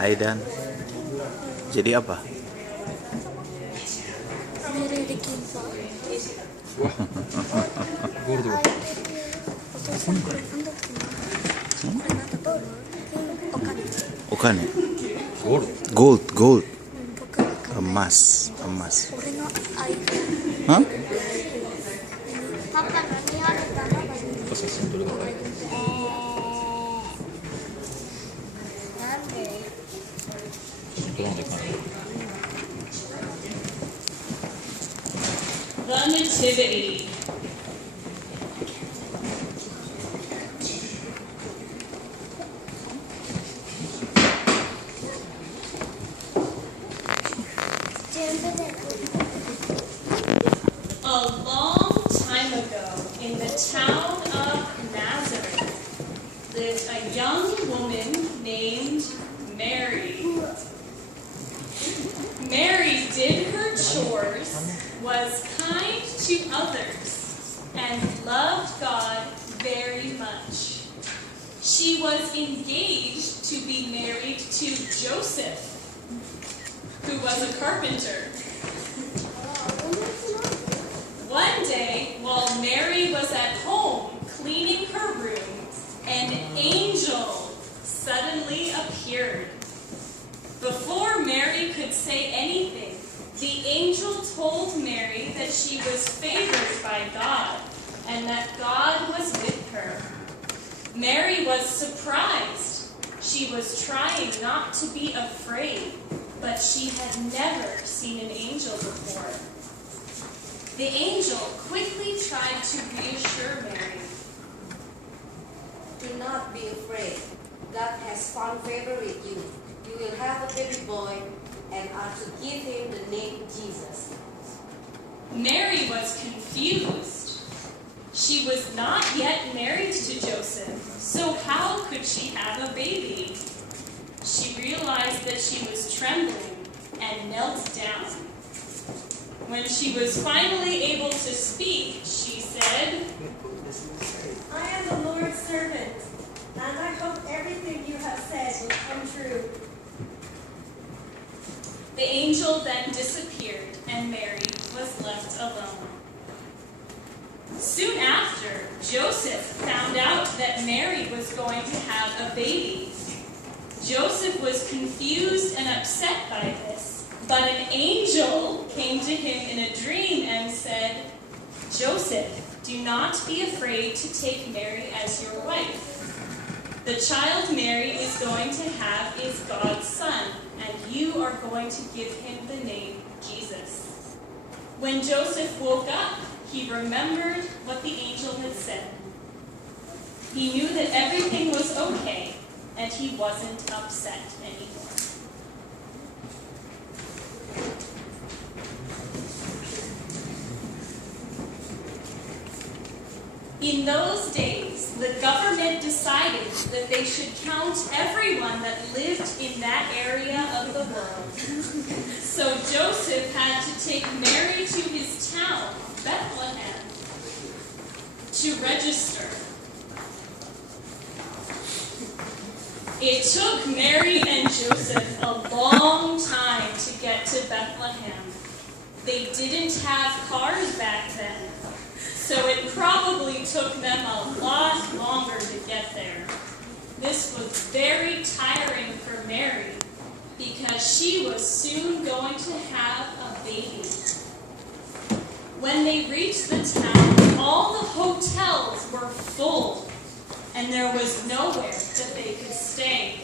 Aidan, jadi apa? Okane. Gold. Emas. Hah? The Nativity. A long time ago, in the town of Nazareth, lived a young woman named Mary. Mary did her chores, was kind to others, and loved God very much. She was engaged to be married to Joseph, who was a carpenter. One day, while Mary was at home cleaning her room, an angel suddenly appeared. Before Mary could say anything, the angel told Mary that she was favored by God and that God was with her. Mary was surprised. She was trying not to be afraid, but she had never seen an angel before. The angel quickly tried to reassure Mary. Do not be afraid. God has found favor with you. You will have a baby boy and are to give him the name Jesus. Mary was confused. She was not yet married to Joseph, so how could she have a baby? She realized that she was trembling and knelt down. When she was finally able to speak, she said, I am the Lord's servant, and I hope everything you have said will come true. The angel then disappeared, and Mary was left alone. Soon after, Joseph found out that Mary was going to have a baby. Joseph was confused and upset by this, but an angel came to him in a dream and said, Joseph, do not be afraid to take Mary as your wife. The child Mary is going to have is God's son, and you are going to give him the name Jesus. When Joseph woke up, he remembered what the angel had said. He knew that everything was okay, and he wasn't upset anymore. In those days, the government decided that they should count everyone that lived in that area of the world. So Joseph had to take Mary to his town, Bethlehem, to register. It took Mary and Joseph a long time to get to Bethlehem. They didn't have cars back then, so it probably took them a lot longer to get there. This was very tiring for Mary because she was soon going to have a baby. When they reached the town, all the hotels were full, and there was nowhere that they could stay.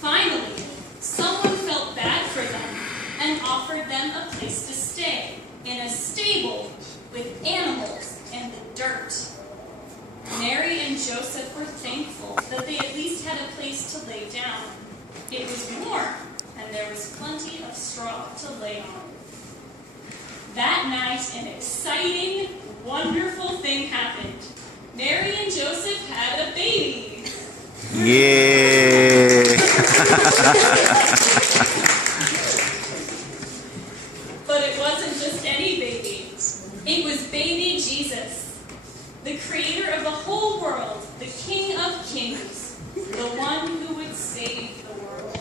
Finally, someone felt bad for them and offered them a place to stay in a stable with animals and the dirt. Mary and Joseph were thankful that they at least had a place to lay down. It was warm, and there was plenty of straw to lay on. That night, an exciting Yay! But it wasn't just any baby. It was baby Jesus, the creator of the whole world, the King of Kings, the one who would save the world.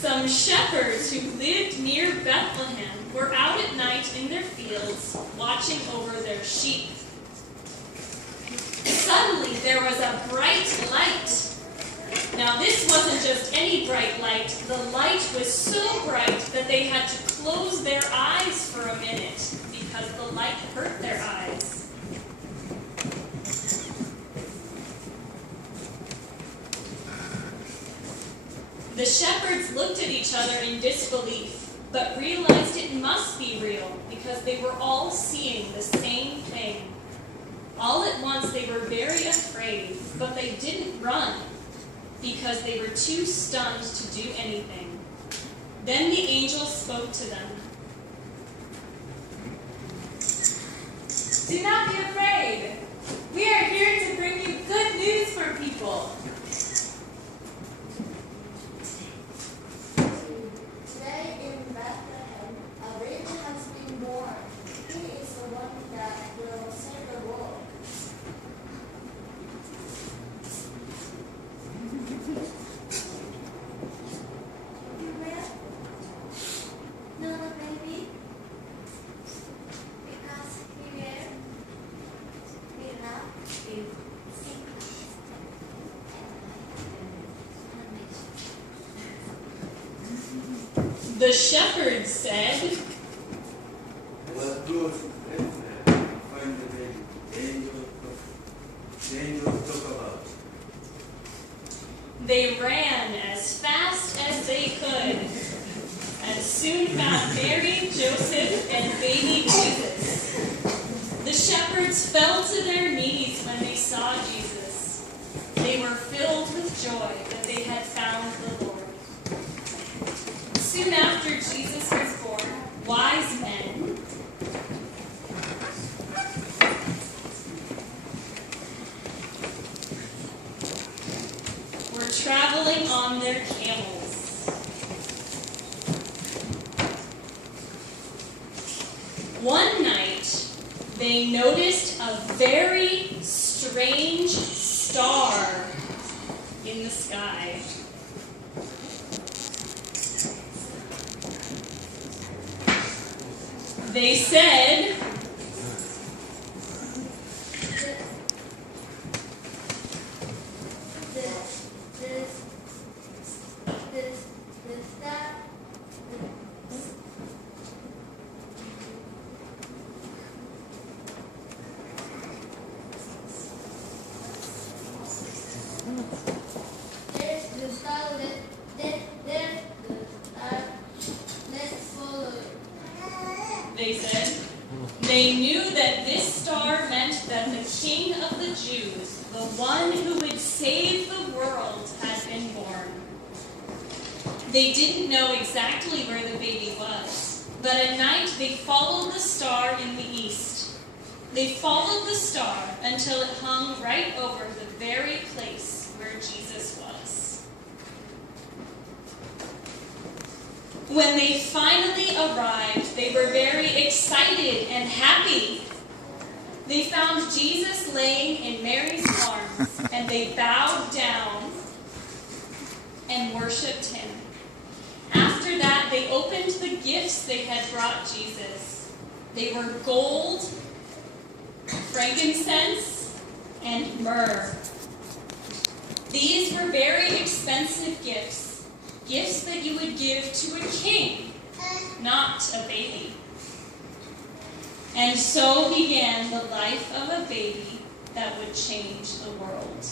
Some shepherds who lived near Bethlehem were out at night in their fields, watching over their sheep. Suddenly, there was a bright light. Now, this wasn't just any bright light. The light was so bright that they had to close their eyes for a minute because the light hurt their eyes. The shepherds looked at each other in disbelief, but realized it must be real because they were all seeing the same thing. All at once they were very afraid, but they didn't run because they were too stunned to do anything. Then the angel spoke to them. Do not be afraid. We are here to bring you good news for people. Today in Bethlehem, a baby has been born. He is the one that will save the world. You will? No, baby. Because he will be loved with sickness and The shepherds said, Was close to Bethlehem, find the baby. The angels talk about. they ran as fast as they could and soon found Mary, Joseph, and baby Jesus. The shepherds fell to their knees when they saw Jesus. They were filled with joy that they had found the Lord. Soon after Jesus was born, wise men were traveling on their camels. One night, they noticed a very strange star in the sky. They said, there's the star, there's the star, let's follow it. they said, they knew that this star meant that the King of the Jews, the one who would save the world, had been born. They didn't know exactly where the baby was, but at night they followed the star in the east. They followed the star until it hung right over the very place where Jesus was. When they finally arrived, they were very excited and happy. They found Jesus laying in Mary's arms, and they bowed down and worshipped him. After that, they opened the gifts they had brought Jesus. They were gold, frankincense, and myrrh. These were very expensive gifts, gifts that you would give to a king, not a baby. And so began the life of a baby that would change the world.